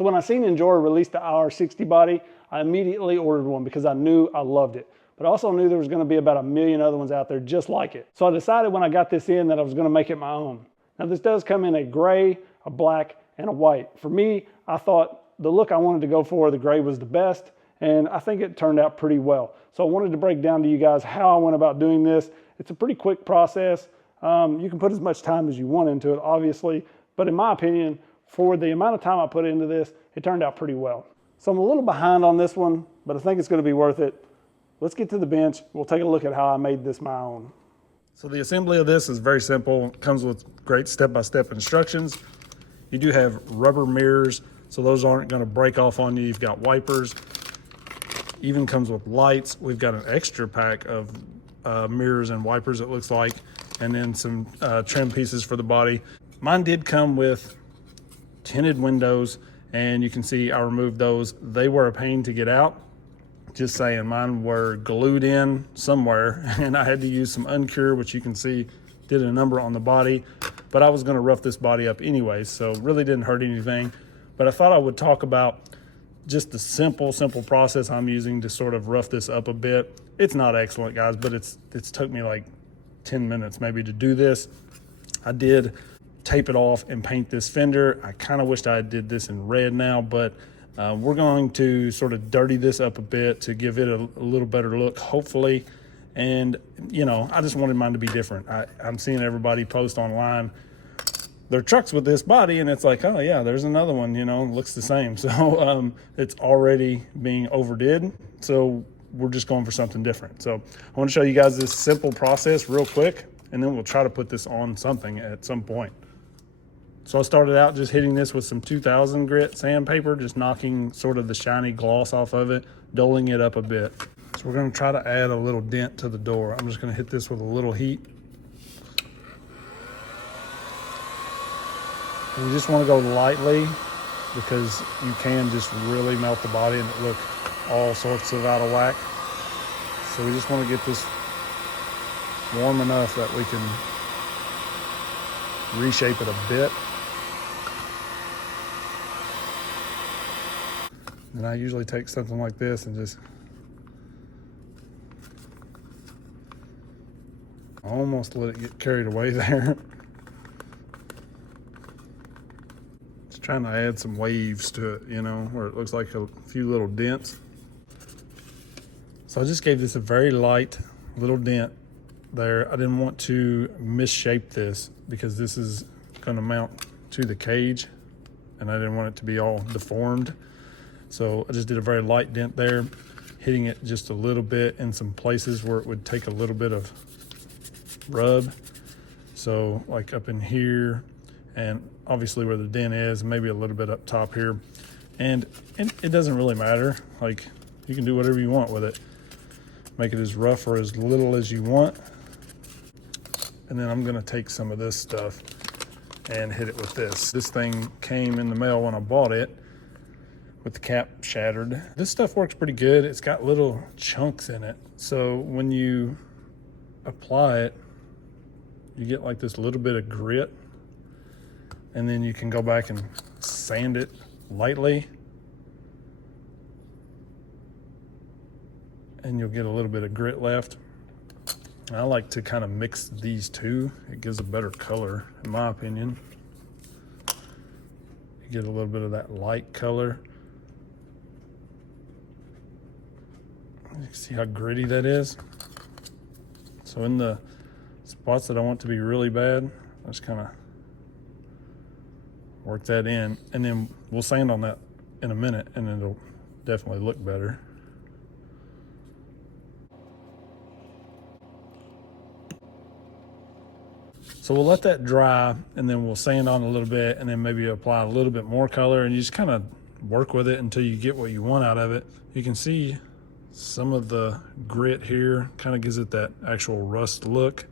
So when I seen Injora release the IR60 body, I immediately ordered one because I knew I loved it. But I also knew there was going to be about a million other ones out there just like it. So I decided when I got this in that I was going to make it my own. Now this does come in a gray, a black, and a white. For me, I thought the look I wanted to go for, the gray was the best, and I think it turned out pretty well. So I wanted to break down to you guys how I went about doing this. It's a pretty quick process. You can put as much time as you want into it, obviously, but in my opinion, for the amount of time I put into this, it turned out pretty well. So I'm a little behind on this one, but I think it's going to be worth it. Let's get to the bench. We'll take a look at how I made this my own. So the assembly of this is very simple. It comes with great step-by-step instructions. You do have rubber mirrors, so those aren't going to break off on you. You've got wipers. Even comes with lights. We've got an extra pack of mirrors and wipers, it looks like, and then some trim pieces for the body. Mine did come with tinted windows, and you can see I removed those. They were a pain to get out. Just saying, mine were glued in somewhere, and I had to use some uncure, which you can see did a number on the body, but I was going to rough this body up anyways, so really didn't hurt anything. But I thought I would talk about just the simple process I'm using to sort of rough this up a bit. It's not excellent, guys, but it's took me like 10 minutes maybe to do this. I did tape it off and paint this fender. I kind of wished I did this in red now, but we're going to sort of dirty this up a bit to give it a little better look, hopefully. And, you know, I just wanted mine to be different. I'm seeing everybody post online their trucks with this body, and it's like, oh yeah, there's another one, you know, looks the same. So it's already being overdid. So we're just going for something different. So I want to show you guys this simple process real quick, and then we'll try to put this on something at some point. So I started out just hitting this with some 2000 grit sandpaper, just knocking sort of the shiny gloss off of it, doling it up a bit. So we're going to try to add a little dent to the door. I'm just going to hit this with a little heat. And you just want to go lightly because you can just really melt the body and it look all sorts of out of whack. So we just want to get this warm enough that we can reshape it a bit. And I usually take something like this and just almost let it get carried away there. Just trying to add some waves to it, you know, where it looks like a few little dents. So I just gave this a very light little dent there. I didn't want to misshape this because this is going to mount to the cage and I didn't want it to be all deformed. So I just did a very light dent there, hitting it just a little bit in some places where it would take a little bit of rub. So like up in here, and obviously where the dent is, maybe a little bit up top here. And it doesn't really matter. Like, you can do whatever you want with it. Make it as rough or as little as you want. And then I'm gonna take some of this stuff and hit it with this. This thing came in the mail when I bought it with the cap shattered. This stuff works pretty good. It's got little chunks in it. So when you apply it, you get like this little bit of grit, and then you can go back and sand it lightly, and you'll get a little bit of grit left. And I like to kind of mix these two. It gives a better color, in my opinion. You get a little bit of that light color. You can see how gritty that is. So in the spots that I want to be really bad, I just kind of work that in, and then we'll sand on that in a minute and it'll definitely look better. So we'll let that dry and then we'll sand on a little bit and then maybe apply a little bit more color, and you just kind of work with it until you get what you want out of it. You can see some of the grit here kind of gives it that actual rust look.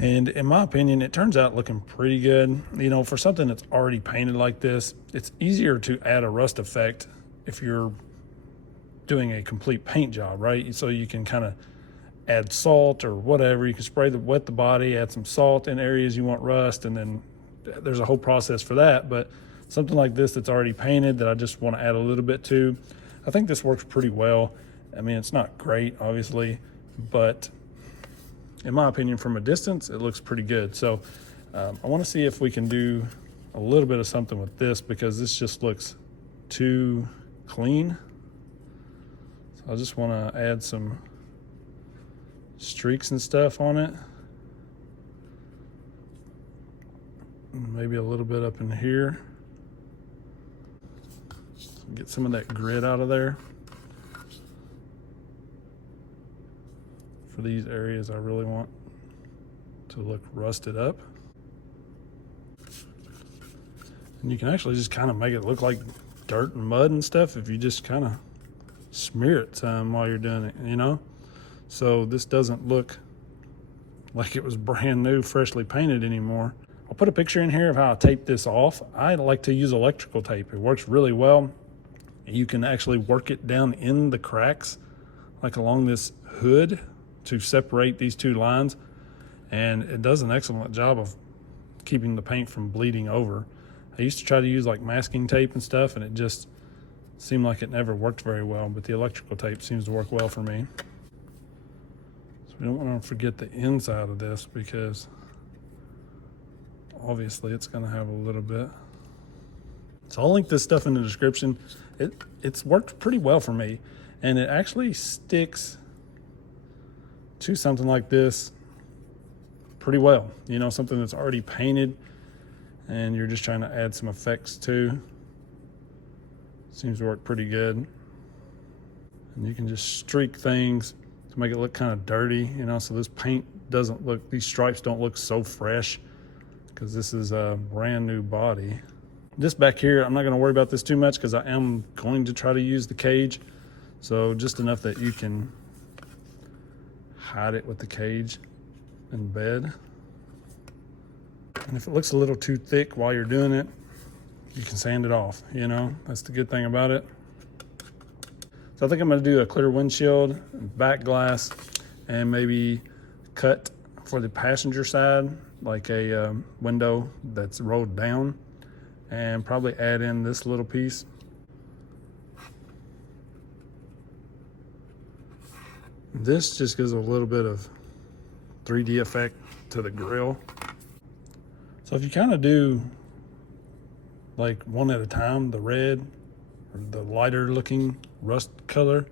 And in my opinion, it turns out looking pretty good. You know, for something that's already painted like this, it's easier to add a rust effect if you're doing a complete paint job, right? So you can kind of add salt or whatever. You can wet the body, add some salt in areas you want rust, and then there's a whole process for that. But something like this that's already painted that I just want to add a little bit to, I think this works pretty well. I mean, it's not great, obviously, but in my opinion, from a distance, it looks pretty good. So I want to see if we can do a little bit of something with this, because this just looks too clean. So I just want to add some streaks and stuff on it. Maybe a little bit up in here. Get some of that grit out of there. For these areas I really want to look rusted up. And you can actually just kind of make it look like dirt and mud and stuff if you just kind of smear it some while you're doing it, you know? So this doesn't look like it was brand new, freshly painted anymore. I'll put a picture in here of how I tape this off. I like to use electrical tape. It works really well. You can actually work it down in the cracks, like along this hood, to separate these two lines. And it does an excellent job of keeping the paint from bleeding over. I used to try to use like masking tape and stuff, and it just seemed like it never worked very well, but the electrical tape seems to work well for me. So we don't want to forget the inside of this, because obviously it's going to have a little bit. So I'll link this stuff in the description. It's worked pretty well for me, and it actually sticks to something like this pretty well. You know, something that's already painted and you're just trying to add some effects to. Seems to work pretty good. And you can just streak things to make it look kind of dirty, you know, so this paint doesn't look, these stripes don't look so fresh, because this is a brand new body. This back here, I'm not going to worry about this too much, because I am going to try to use the cage. So just enough that you can hide it with the cage in bed. And if it looks a little too thick while you're doing it, you can sand it off, you know? That's the good thing about it. So I think I'm going to do a clear windshield, back glass, and maybe cut for the passenger side, like a window that's rolled down, and probably add in this little piece. This just gives a little bit of 3D effect to the grill. So if you kind of do like one at a time, the red or the lighter looking rust color,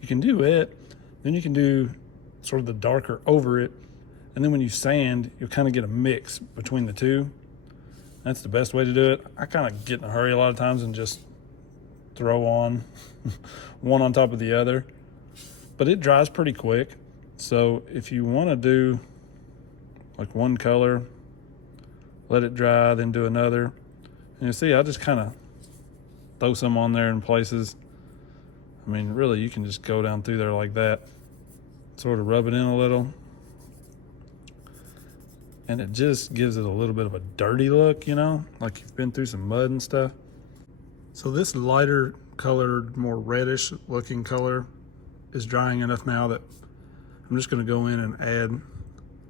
you can do it, then you can do sort of the darker over it, and then when you sand, you'll kind of get a mix between the two. That's the best way to do it. I kind of get in a hurry a lot of times and just throw on one on top of the other, but it dries pretty quick. So if you want to do like one color, let it dry, then do another. And you see, I just kind of throw some on there in places. I mean, really, you can just go down through there like that, sort of rub it in a little. And it just gives it a little bit of a dirty look, you know, like you've been through some mud and stuff. So this lighter colored, more reddish looking color is drying enough now that I'm just going to go in and add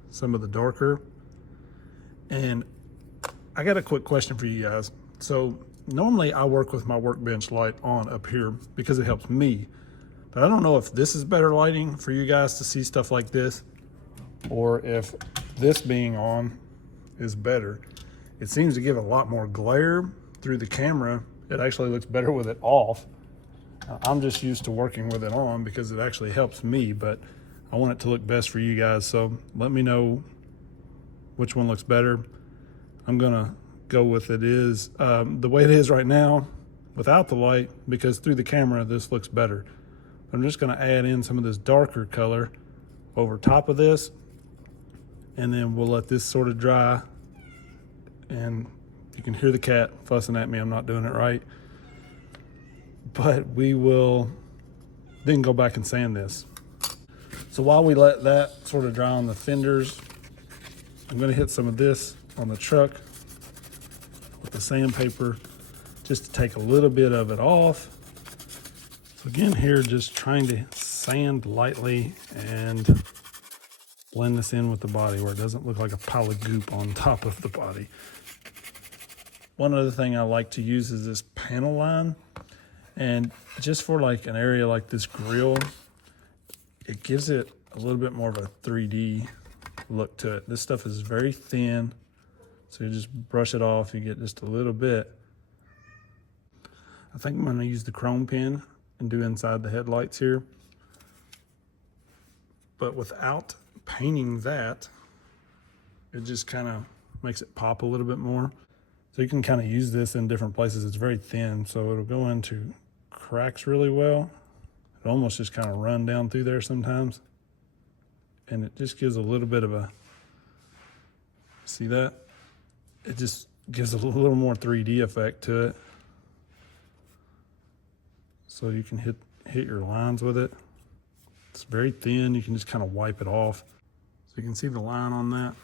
some of the darker. And I got a quick question for you guys. So normally I work with my workbench light on up here because it helps me, but I don't know if this is better lighting for you guys to see stuff like this, or if this being on is better. It seems to give a lot more glare through the camera. It actually looks better with it off. I'm just used to working with it on because it actually helps me, but I want it to look best for you guys. So let me know which one looks better. I'm gonna go with it is the way it is right now without the light, because through the camera this looks better. I'm just gonna add in some of this darker color over top of this, and then we'll let this sort of dry. And you can hear the cat fussing at me, I'm not doing it right. But we will then go back and sand this. So while we let that sort of dry on the fenders, I'm gonna hit some of this on the truck with the sandpaper just to take a little bit of it off. So again here, just trying to sand lightly and blend this in with the body where it doesn't look like a pile of goop on top of the body. One other thing I like to use is this panel line. And just for like an area like this grill, it gives it a little bit more of a 3D look to it. This stuff is very thin, so you just brush it off, you get just a little bit. I think I'm gonna use the chrome pen and do inside the headlights here. But without painting that, it just kind of makes it pop a little bit more. So you can kind of use this in different places. It's very thin, so it'll go into cracks really well. It almost just kind of run down through there sometimes. And it just gives a little bit of a, see that? It just gives a little more 3D effect to it. So you can hit your lines with it. It's very thin, you can just kind of wipe it off. So you can see the line on that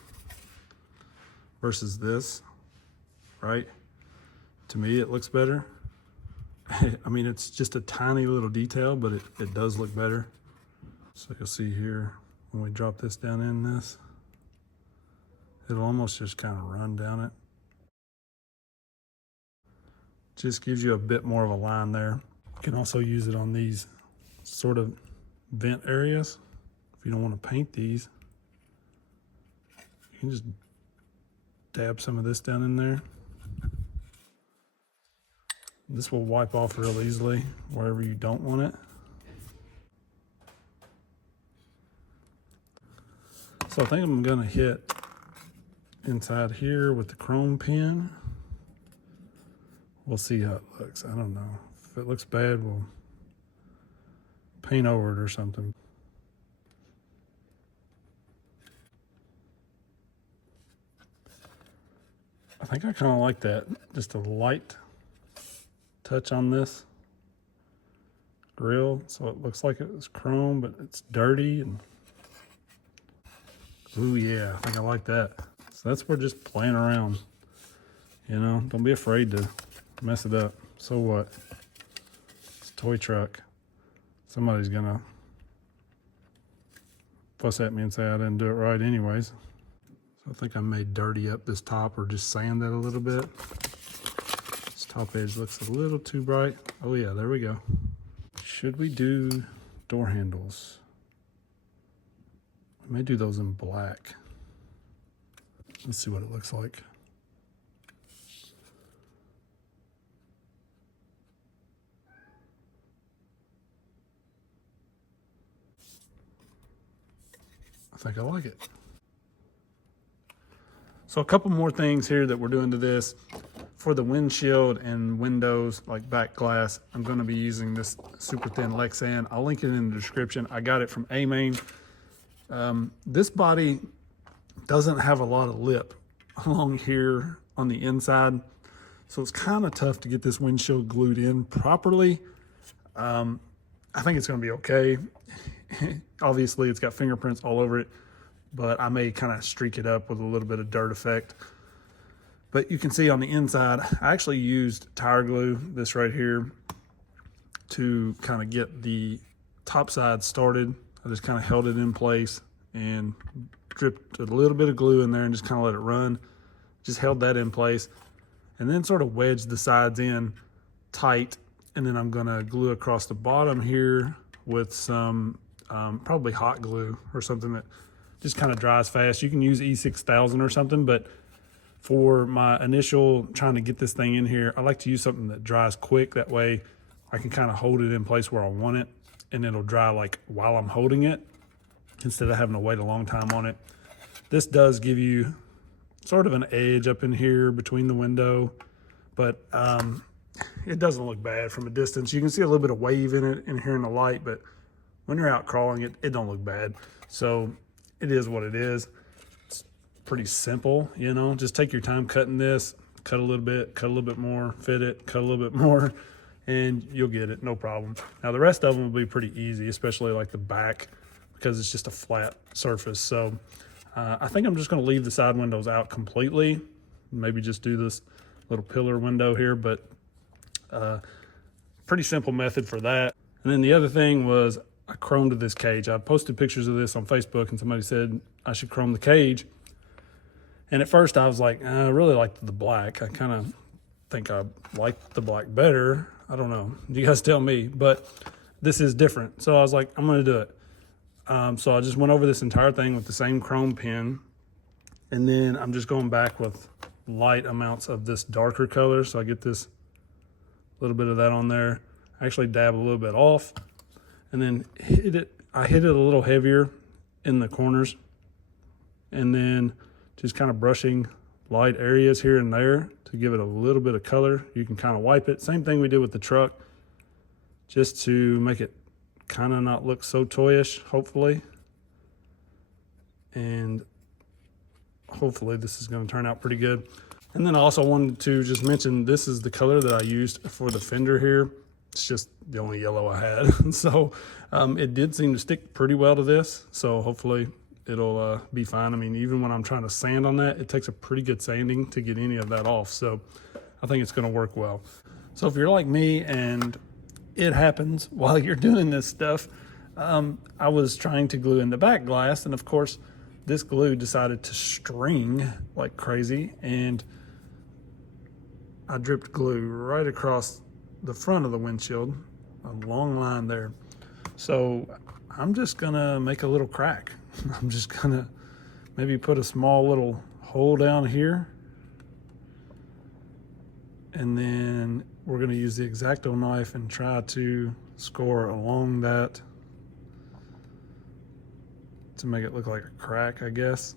versus this, right? To me, it looks better. I mean, it's just a tiny little detail, but it does look better. So you'll see here, when we drop this down in this, it'll almost just kind of run down it. Just gives you a bit more of a line there. You can also use it on these sort of vent areas. If you don't want to paint these, you can just dab some of this down in there. This will wipe off real easily wherever you don't want it. So I think I'm gonna hit inside here with the chrome pen. We'll see how it looks. I don't know. If it looks bad, we'll paint over it or something. I think I kind of like that. Just a light touch on this grill, so it looks like it was chrome, but it's dirty. And ooh, yeah, I think I like that. So that's where just playing around, you know, don't be afraid to mess it up. So what? It's a toy truck. Somebody's gonna fuss at me and say I didn't do it right anyways. So I think I may dirty up this top or just sand that a little bit. This top edge looks a little too bright. Oh yeah, there we go. Should we do door handles? I may do those in black. Let's see what it looks like. I think I like it. So a couple more things here that we're doing to this. For the windshield and windows, like back glass, I'm gonna be using this super thin Lexan. I'll link it in the description. I got it from A-Main. This body doesn't have a lot of lip along here on the inside, so it's kind of tough to get this windshield glued in properly. I think it's gonna be okay. Obviously it's got fingerprints all over it, but I may kind of streak it up with a little bit of dirt effect. But you can see on the inside, I actually used tire glue, this right here, to kind of get the top side started. I just kind of held it in place and dripped a little bit of glue in there and just kind of let it run. Just held that in place and then sort of wedged the sides in tight. And then I'm gonna glue across the bottom here with some probably hot glue or something that just kind of dries fast. You can use E6000 or something, but for my initial trying to get this thing in here, I like to use something that dries quick. That way I can kind of hold it in place where I want it and it'll dry like while I'm holding it instead of having to wait a long time on it. This does give you sort of an edge up in here between the window, but it doesn't look bad from a distance. You can see a little bit of wave in it in here in the light, but when you're out crawling it don't look bad. So it is what it is. It's pretty simple, you know, just take your time cutting this, cut a little bit more, fit it, cut a little bit more, and you'll get it, no problem. Now the rest of them will be pretty easy, especially like the back, because it's just a flat surface. So I think I'm just gonna leave the side windows out completely, maybe just do this little pillar window here, but pretty simple method for that. And then the other thing was I chromed this cage. I posted pictures of this on Facebook and somebody said I should chrome the cage. And at first I was like, I really liked the black. I kind of think I like the black better. I don't know. You guys tell me, but this is different. So I was like, I'm going to do it. So I just went over this entire thing with the same chrome pen. And then I'm just going back with light amounts of this darker color. So I get this little bit of that on there. I actually dab a little bit off and then hit it. I hit it a little heavier in the corners and then just kind of brushing light areas here and there to give it a little bit of color. You can kind of wipe it. Same thing we did with the truck, just to make it kind of not look so toyish, hopefully. And hopefully this is going to turn out pretty good. And then I also wanted to just mention, this is the color that I used for the fender here. It's just the only yellow I had. So it did seem to stick pretty well to this. So hopefully it'll be fine. I mean, even when I'm trying to sand on that, it takes a pretty good sanding to get any of that off. So I think it's going to work well. So if you're like me and it happens while you're doing this stuff, I was trying to glue in the back glass, and of course this glue decided to string like crazy, and I dripped glue right across the front of the windshield, a long line there. So I'm just gonna make a little crack. I'm just gonna maybe put a small little hole down here, and then we're gonna use the X-Acto knife and try to score along that to make it look like a crack, I guess.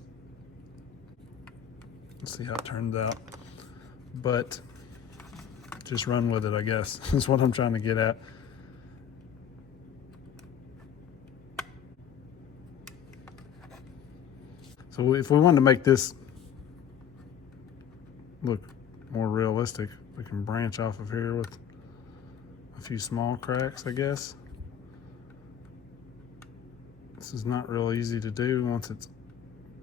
Let's see how it turns out. But just run with it, I guess. That's what I'm trying to get at. So if we wanted to make this look more realistic, we can branch off of here with a few small cracks, I guess. This is not real easy to do once it's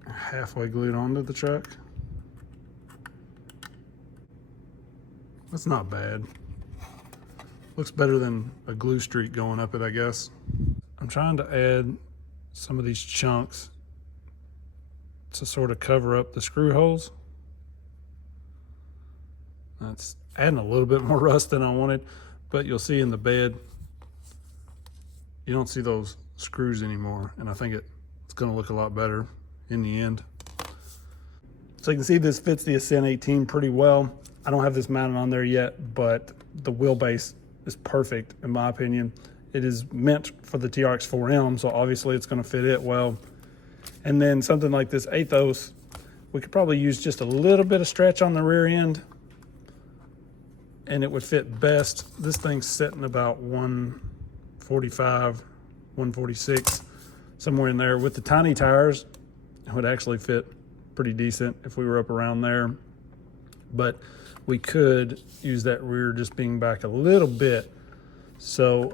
halfway glued onto the truck. That's not bad. Looks better than a glue streak going up it, I guess. I'm trying to add some of these chunks to sort of cover up the screw holes. That's adding a little bit more rust than I wanted, but you'll see in the bed, you don't see those screws anymore, and I think it's going to look a lot better in the end. So you can see this fits the Ascent 18 pretty well. I don't have this mounted on there yet, but the wheelbase is perfect in my opinion. It is meant for the TRX 4M, so obviously it's going to fit it well. And then something like this Athos, we could probably use just a little bit of stretch on the rear end and it would fit best. This thing's sitting about 145, 146, somewhere in there. With the tiny tires, it would actually fit pretty decent if we were up around there. But we could use that rear just being back a little bit. So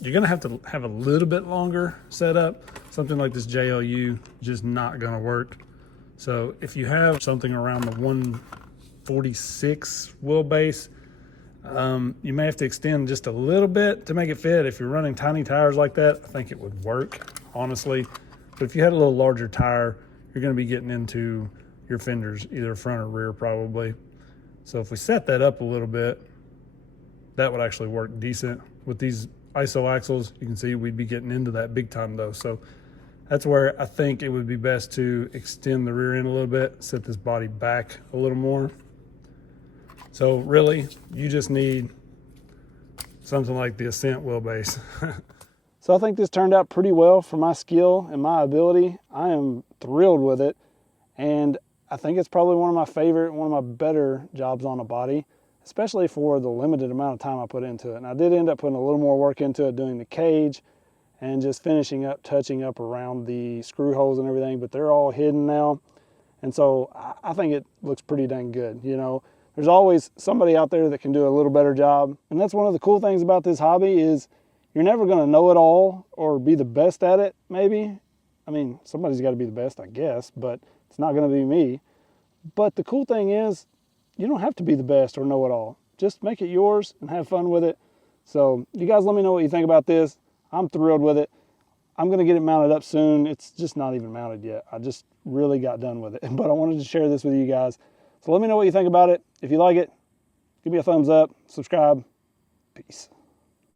you're gonna have to have a little bit longer setup. Something like this JLU, just not gonna work. So if you have something around the 146 wheelbase, you may have to extend just a little bit to make it fit. If you're running tiny tires like that, I think it would work, honestly. But if you had a little larger tire, you're gonna be getting into your fenders, either front or rear probably. So if we set that up a little bit, that would actually work decent. With these ISO axles, you can see we'd be getting into that big time though. So that's where I think it would be best to extend the rear end a little bit, set this body back a little more. So really, you just need something like the Ascent wheelbase. So I think this turned out pretty well for my skill and my ability. I am thrilled with it. And I think it's probably one of my favorite, one of my better jobs on a body, especially for the limited amount of time I put into it. And I did end up putting a little more work into it, doing the cage and just finishing up, touching up around the screw holes and everything, but they're all hidden now. And so I think it looks pretty dang good. You know, there's always somebody out there that can do a little better job. And that's one of the cool things about this hobby is you're never gonna know it all or be the best at it, maybe. I mean, somebody's gotta be the best, I guess, but it's not gonna be me. But the cool thing is, you don't have to be the best or know it all. Just make it yours and have fun with it. So you guys let me know what you think about this. I'm thrilled with it. I'm gonna get it mounted up soon. It's just not even mounted yet. I just really got done with it. But I wanted to share this with you guys. So let me know what you think about it. If you like it, Give me a thumbs up, subscribe. Peace.